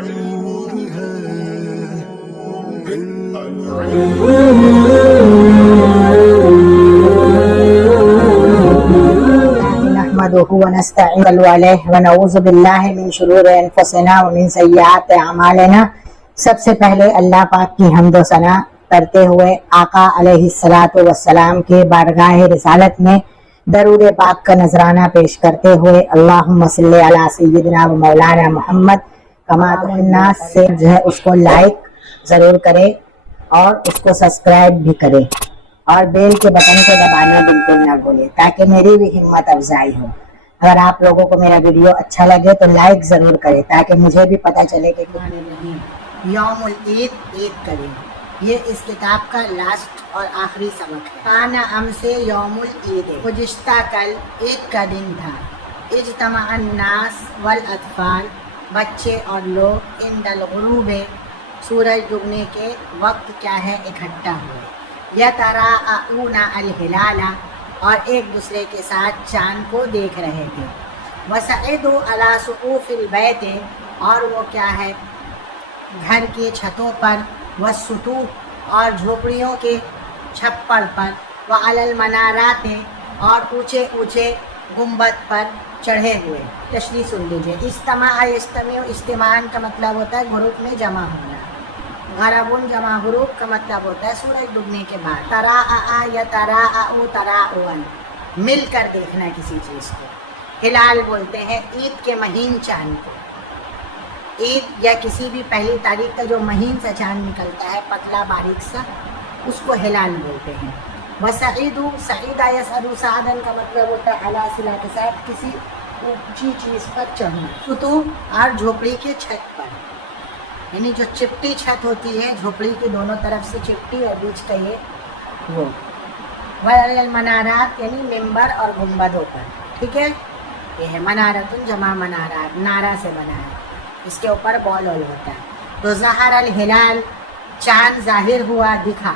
نور ہے نحمده ونستعين عليه ونعوذ بالله من شرور انفسنا ومن سیئات اعمالنا۔ سب سے پہلے اللہ پاک کی حمد و ثنا کرتے ہوئے آقا علیہ الصلاۃ والسلام کے بارگاہ رسالت میں درود پاک کا نذرانہ پیش کرتے ہوئے اللہم صلی علی سیدنا و مولانا محمد کما الناس سے جو ہے اس کو لائک ضرور کرے اور اس کو سبسکرائب بھی کرے اور بیل کے بٹن کو دبانا بالکل نہ بھولے تاکہ میری بھی ہمت افزائی ہو۔ اگر آپ لوگوں کو میرا ویڈیو اچھا لگے تو لائک ضرور کرے تاکہ مجھے بھی پتہ چلے کہ یوم العید عید کریں۔ یہ اس کتاب کا لاسٹ اور آخری سبق ہے۔ کانا ام سے یوم العید، گزشتہ کل عید کا دن تھا۔ اجتماع الناس والاطفال، بچے اور لوگ عند الغروب، سورج ڈوبنے کے وقت کیا ہے اکٹھا ہوئے۔ یتراءون الہلال، اور ایک دوسرے کے ساتھ چاند کو دیکھ رہے تھے۔ وصعدوا علی سقوف البیت، اور وہ کیا ہے گھر کی چھتوں پر، والسطوح، اور جھوپڑیوں کے چھپر پر، وعلی المنارات، اور اونچے اونچے گنبد پر چڑھے ہوئے۔ تشریح سن لیجیے۔ اجتماع یجتمع، اجتماع کا مطلب ہوتا ہے گروپ میں جمع ہونا۔ غربن جمع غروب کا مطلب ہوتا ہے سورج ڈوبنے کے بعد۔ تراء یتراء تراءون، مل کر دیکھنا کسی چیز کو۔ ہلال بولتے ہیں عید کے مہین چاند کو۔ عید یا کسی بھی پہلی تاریخ کا جو مہین سا چاند نکلتا ہے پتلا باریک سا، اس کو ہلال بولتے ہیں۔ وسعیدوا، سعید یسعد سعدن کا مطلب ہوتا ہے اعلیٰ صلہ کے ساتھ کسی اونچی چیز پر چڑھنا۔ سطوح، اور جھوپڑی کے چھت پر، یعنی جو چپٹی چھت ہوتی ہے جھوپڑی کے دونوں طرف سے چپٹی اور بیچ کا یہ وہ۔ وعلی المنارات، یعنی ممبر اور گنبدوں پر، ٹھیک ہے۔ یہ ہے منارتن جمع منارات، نارا سے بنا ہے، اس کے اوپر بال ہوتا ہے۔ تو ظہر الہلال، چاند ظاہر ہوا دکھا۔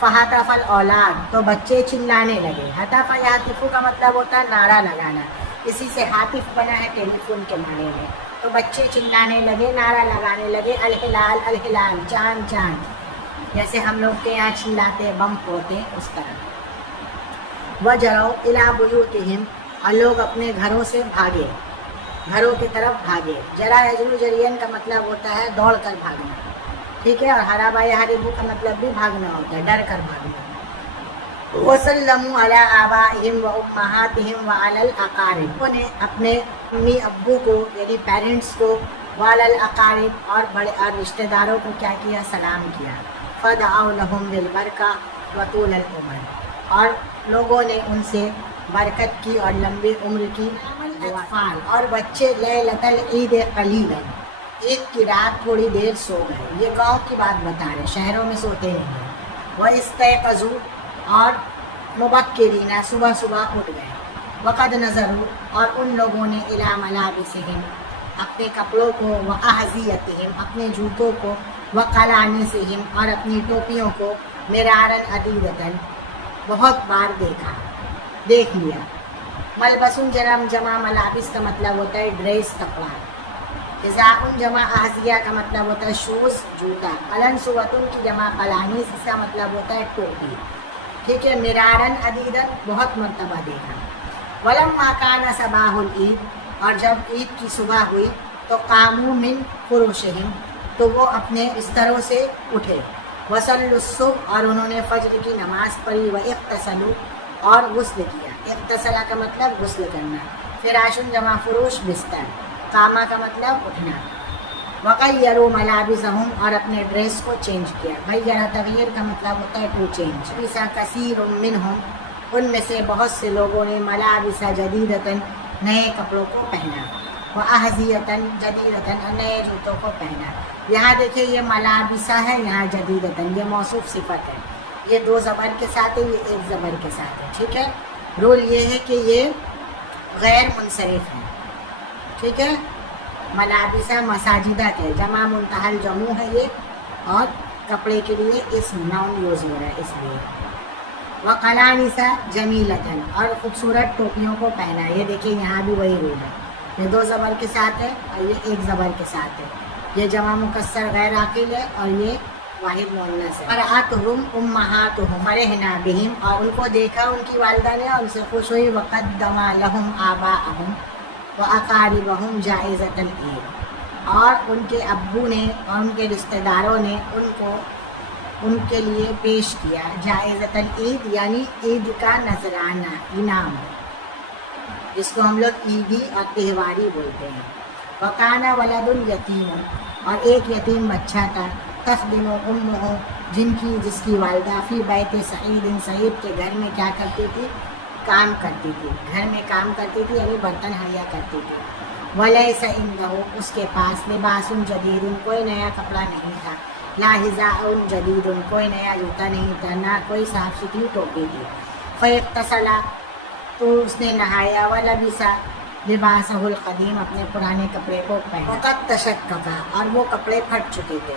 فہتف الاولاد، تو بچے چلانے لگے۔ ہتف یہتف کا مطلب ہوتا ہے نعرہ لگانا، اسی سے ہاتف بنا ہے ٹیلی فون کے معنی میں۔ تو بچے چلانے لگے، نعرہ لگانے لگے، الہلال الہلال، چاند چاند، جیسے ہم لوگ کے یہاں چلاتے بم پھوڑتے اس طرح۔ وجروا الی بیوتہم، اور لوگ اپنے گھروں سے بھاگے، گھروں کی طرف بھاگے۔ جرا یجرو جرین کا مطلب ہوتا ہے دوڑ کر بھاگنا، ٹھیک ہے۔ اور ہربا یہربو کا مطلب بھی بھاگنا ہوتا ہے، ڈر کر بھاگنا۔ وسلموا علی آبائہم و امہاتہم وعلی الاقارب، انہوں نے اپنے امی ابو کو یعنی پیرنٹس کو، وعلی الاقارب، اور بڑے اور رشتہ داروں کو کیا کیا سلام کیا۔ فدعوا لہم بالبرکہ وطول العمر، اور لوگوں نے ان سے برکت کی اور لمبی عمر کی دعا۔ اور بچے لیلۃ العید قلیلا، عید کی رات تھوڑی دیر سو گئے۔ یہ گاؤں کی بات بتا رہے، شہروں میں سوتے نہیں ہیں۔ واستيقظوا، اور مبکرین، صبح صبح اٹھ گئے۔ وقد نظروا، اور ان لوگوں نے الی ملابسہم، اپنے کپڑوں کو، واحذیتہم، اپنے جوتوں کو، وقلانسہم، اور اپنی ٹوپیوں کو، مرارا عدیدۃ، بہت بار دیکھ لیا۔ ملبسن جمع ملابس کا مطلب ہوتا ہے ڈریس، کپڑا۔ حذاء جمع احذیہ کا مطلب ہوتا ہے شوز، جوتا۔ قلنسوۃ کی جمع قلانس، اس کا مطلب ہوتا ہے ٹوپی، ٹھیک ہے۔ مرارن عدیدن، بہت مرتبہ دیکھا۔ ولما کان صباح العید، اور جب عید کی صبح ہوئی تو قاموا من فروشہم، تو وہ اپنے بستروں سے اٹھے۔ وصلوا الصبح، اور انہوں نے فجر کی نماز پڑھی۔ واغتسلوا، اور غسل کیا۔ اغتسلا کا مطلب غسل کرنا۔ فراشن جمع فروش، بستر۔ قامہ کا مطلب اٹھنا۔ وغیروا ملابسہم، اور اپنے ڈریس کو چینج کیا۔ غیر، تغیر کا مطلب ہوتا ہے ٹو چینج۔ لبس کثیر منہم، ان میں سے بہت سے لوگوں نے ملابس جدیدۃ، نئے کپڑوں کو پہنا۔ واحذیۃ جدیدۃ، نئے جوتوں کو پہنا۔ یہاں دیکھیں یہ ملابسہ ہے، یہاں جدیدۃ، یہ موصوف صفت ہے۔ یہ دو زبر کے ساتھ ہے، یہ ایک زبر کے ساتھ ہے، ٹھیک ہے۔ رول یہ ہے کہ یہ غیر منصرف ہے، ٹھیک ہے۔ ملابسہ مساجدہ کے جمع منتہا الجمع ہے یہ، اور کپڑے کے لیے اسم ناؤن یوز ہو رہا ہے اس لیے۔ وقلانسہ جمیلتن، اور خوبصورت ٹوپیوں کو پہنا۔ یہ دیکھیں یہاں بھی وہی رول ہے، یہ دو زبر کے ساتھ ہے اور یہ ایک زبر کے ساتھ ہے۔ یہ جمع مکسر غیر عاقل ہے اور یہ واحد مؤنث ہے. فرأتہم امہاتہم فرحنا بہم اور ان کو دیکھا ان کی والدہ نے اور ان سے خوش ہوئی. وقدم لہم آباءہم واقاربہم جائزۃ العید اور ان کے ابو نے اور ان کے رشتہ داروں نے ان کو ان کے لیے پیش کیا جائزۃ العید یعنی عید کا نذرانہ انعام جس کو ہم لوگ عیدی اور تہواری بولتے ہیں. وکان ولد یتیم اور ایک یتیم بچہ تھا. تخدم امہ جس کی والدہ فی بیت سعید سعید کے گھر میں کیا کرتی تھی؟ کام کرتی تھی. گھر میں کام کرتی تھی یعنی برتن حیا کرتی تھی. ولیس عندہ اس کے پاس لباس جدید کوئی نیا کپڑا نہیں تھا. لا حذاء جدید کوئی نیا جوتا نہیں تھا. نہ کوئی صاف ستھری ٹوپی تھی. فاغتسل تو اس نے نہایا. ولبس لباسہ القدیم اپنے پرانے کپڑے کو پہنا. وقد تشکک اور وہ کپڑے پھٹ چکے تھے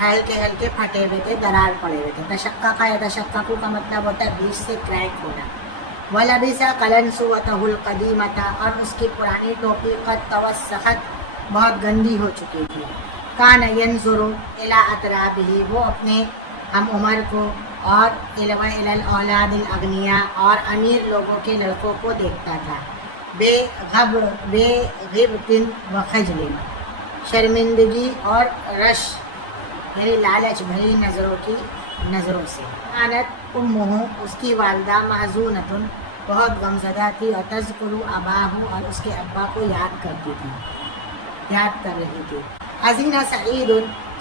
ہلکے ہلکے پھٹے ہوئے تھے درار پڑے ہوئے تھے. تشکک یا تشکک کا مطلب ہوتا ہے بیچ سے کریک ہونا. ولبس قلنسوتہ القدیمۃ اور اس کی پرانی ٹوپی قد توسخت بہت گندی ہو چکی تھی. کان ینظر الی اطرابہ وہ اپنے ہم عمر کو اور الی الاولاد الاغنیاء اور امیر لوگوں کے لڑکوں کو دیکھتا تھا. بے غبط و خجل شرمندگی اور رش یعنی لالچ بھری نظروں سے. کانت امہ اس کی والدہ محزونۃ بہت غمزدہ تھی. اور تذکر اباہ اور اس کے ابا کو یاد کر رہی تھی. حزین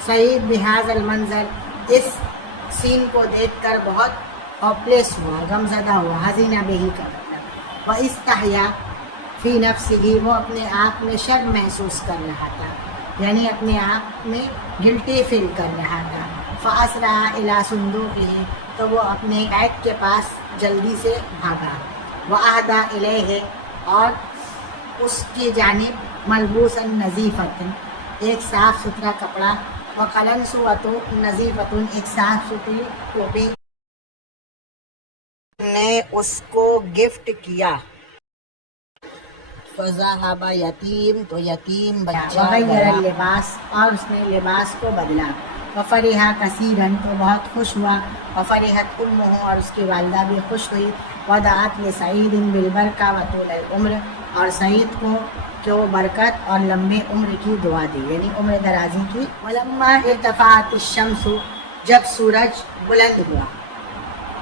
سعید بہذا المنظر اس سین کو دیکھ کر بہت ہوپلیس ہوا غمزدہ ہوا. حزینہ بہی کا مطلب. و استحیا فی نفسہ وہ اپنے آپ میں شرم محسوس کر رہا تھا یعنی اپنے آپ میں گلٹی فیل کر رہا تھا. فاسرع الی صندوقہ تو وہ اپنے بیگ کے پاس جلدی سے بھاگا. واہدی الیہ اور اس کی جانب ملبوسا نظیفۃ ایک صاف ستھرا کپڑا. وقلنسوۃ نظیفۃ ایک صاف ستھری ٹوپی نے اس کو گفٹ کیا. فذهب یتیم تو یتیم بچہ وغیر اللباس اور اس نے لباس کو بدلا. وفرح کثیرا تو بہت خوش ہوا. وفرحت امہ اور اس کی والدہ بھی خوش ہوئی. ودعت لسعید بالبرکہ وطول العمر اور سعید کو کہ وہ برکت اور لمبے عمر کی دعا دی یعنی عمر درازی کی. ولما ارتفعت الشمس جب سورج بلند ہوا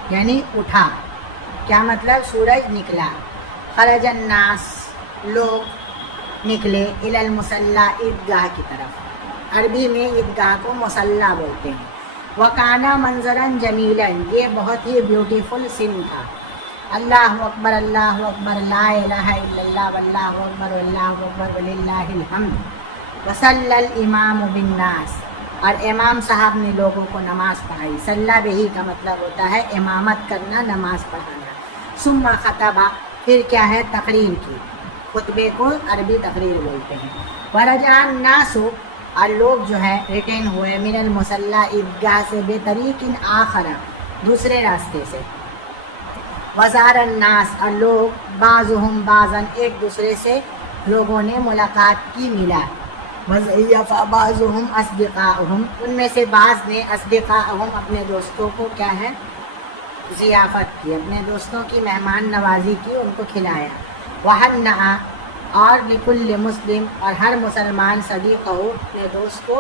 یعنی اٹھا کیا مطلب سورج نکلا. خرج الناس لوگ نکلے الی المصلی عیدگاہ کی طرف. عربی میں عیدگاہ کو مصلی بولتے ہیں. وکانا منظرا جمیلا یہ بہت ہی بیوٹیفل سین تھا. اللہ اکبر اللہ اکبر لا الہ الا اللہ واللہ اکبر واللہ اکبر وللہ الحمد. وصلی الامام بالناس اور امام صاحب نے لوگوں کو نماز پڑھائی. صلی بہی کا مطلب ہوتا ہے امامت کرنا نماز پڑھانا. ثم خطبہ پھر کیا ہے تقریر کی. خطبے کو عربی تقریر بولتے ہیں. ورجع الناس اور لوگ جو ہے ریٹرن ہوئے من المصلی عیدگاہ سے بطریق آخر دوسرے راستے سے. وزار الناس اور لوگ بعضهم بعضا ایک دوسرے سے لوگوں نے ملاقات کی ملا. وضیف بعضهم اصدقاءهم ان میں سے بعض نے اصدقاءهم اپنے دوستوں کو کیا ہے ضیافت کی اپنے دوستوں کی مہمان نوازی کی ان کو کھلایا. وہنأ اور لکل مسلم اور ہر مسلمان صدیقہ اپنے دوست کو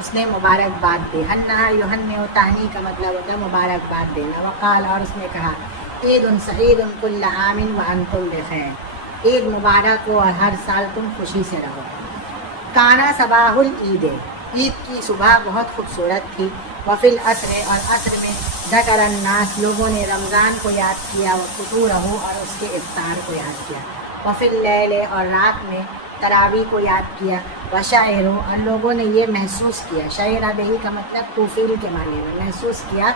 اس نے مبارکباد دی. ہنّا یہنّ تہنی کا مطلب ہوتا ہے مبارکباد دینا. وقال اور اس نے کہا عید سعید کل عام وانتم بخیر عید مبارک ہو اور ہر سال تم خوشی سے رہو. کانا صباح العید عید کی صبح بہت خوبصورت تھی. وفی العصر اور عصر میں ذکر الناس لوگوں نے رمضان کو یاد کیا. وفطورہ اور اس کے افطار کو یاد کیا. وفی اللیل اور رات میں تراویح کو یاد کیا. وشعر اور لوگوں نے یہ محسوس کیا شعر بہی کا مطلب توفیل کے معنی میں محسوس کیا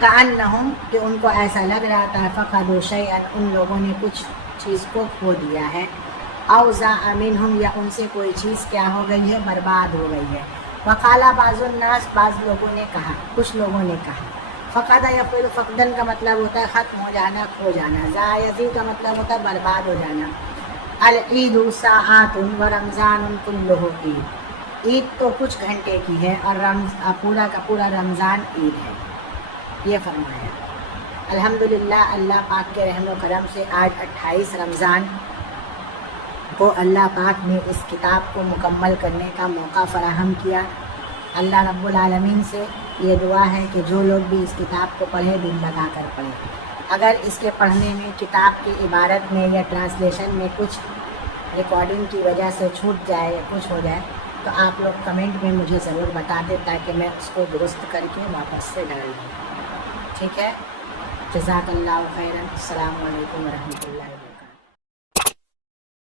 کأنہم کہ ان کو ایسا لگ رہا تھا فقدوا شیئا ان لوگوں نے کچھ چیز کو کھو دیا ہے. او ضاع منہم یا ان سے کوئی چیز کیا ہو گئی ہے برباد ہو گئی ہے. وقال بعض الناس بعض لوگوں نے کہا کچھ لوگوں نے کہا. فقد یفقد فقدن کا مطلب ہوتا ہے ختم ہو جانا کھو جانا. ضاع یزیع کا مطلب ہوتا ہے برباد ہو جانا. العید ساعات و رمضان کلہ عید، عید تو کچھ گھنٹے کی ہے اور پورا کا پورا رمضان عید ہے، یہ فرمایا۔ الحمدللہ اللہ پاک کے رحم و کرم سے آج 28 رمضان کو اللہ پاک نے اس کتاب کو مکمل کرنے کا موقع فراہم کیا۔ اللہ رب العالمین سے یہ دعا ہے کہ جو لوگ بھی اس کتاب کو پڑھیں دل لگا کر پڑھیں۔ اگر اس کے پڑھنے میں کتاب کی عبارت میں یا ٹرانسلیشن میں کچھ ریکارڈنگ کی وجہ سے چھوٹ جائے یا کچھ ہو جائے تو آپ لوگ کمنٹ میں مجھے ضرور بتا دیں تاکہ میں اس کو درست کر کے واپس سے ڈال دوں، ٹھیک ہے؟ جزاک اللہ خیرا۔ السلام علیکم ورحمۃ اللہ وبرکاتہ۔